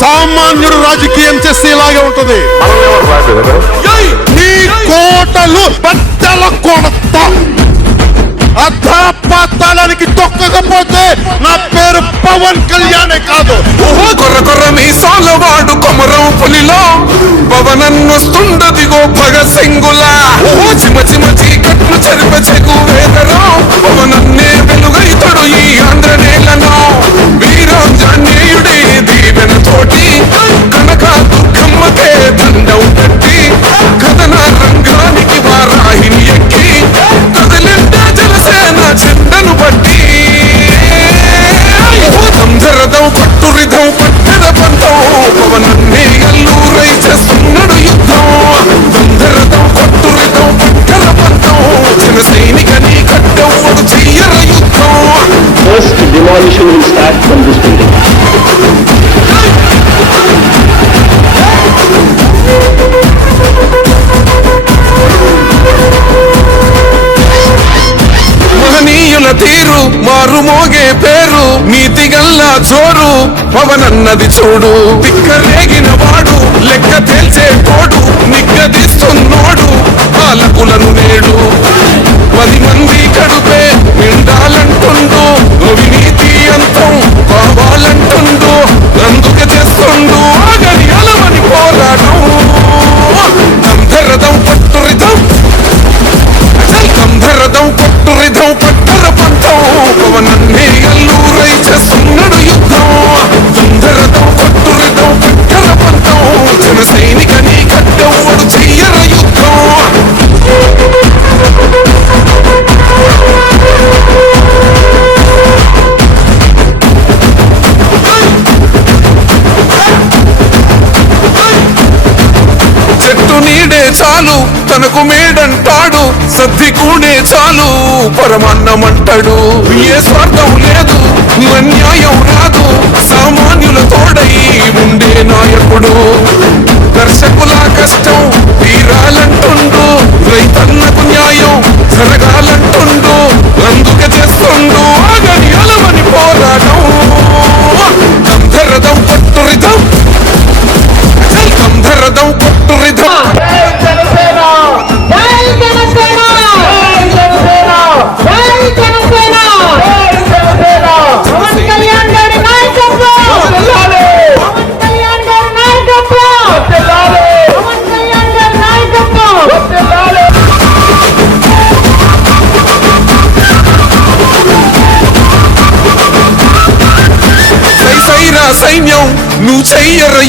సామాన్యుడు రాజకీయం చేస్తే ఇలాగే ఉంటది. నీ కోటలు బద్దల కొడత. అధాపాతాళానికి తొక్కకపోతే నా పేరు పవన్ కళ్యాణే కాదు. ఓహో కొర్ర కొర్ర మీసాల వాడు కొమరం పులిలో. పవనన్నొస్తుండదిగో భగత్ సింగులా. ఓహో చిమ చిమ చీకట్లు చెరిప చెగు revolution will start from this building. మహనీయుల తీరు మారు మోగే పేరు నీతి గల్లా చోరు పవనన్నది చూడు తిక్కరేగిన వాడు లెక్క తేల్చే నీడే చాలు తనకు మేడంటాడు సద్ది కూడే చాలు పరమన్నమంటాడు. ఏ స్వార్థం లేదు అన్యాయం రాదు. 没有，奴才也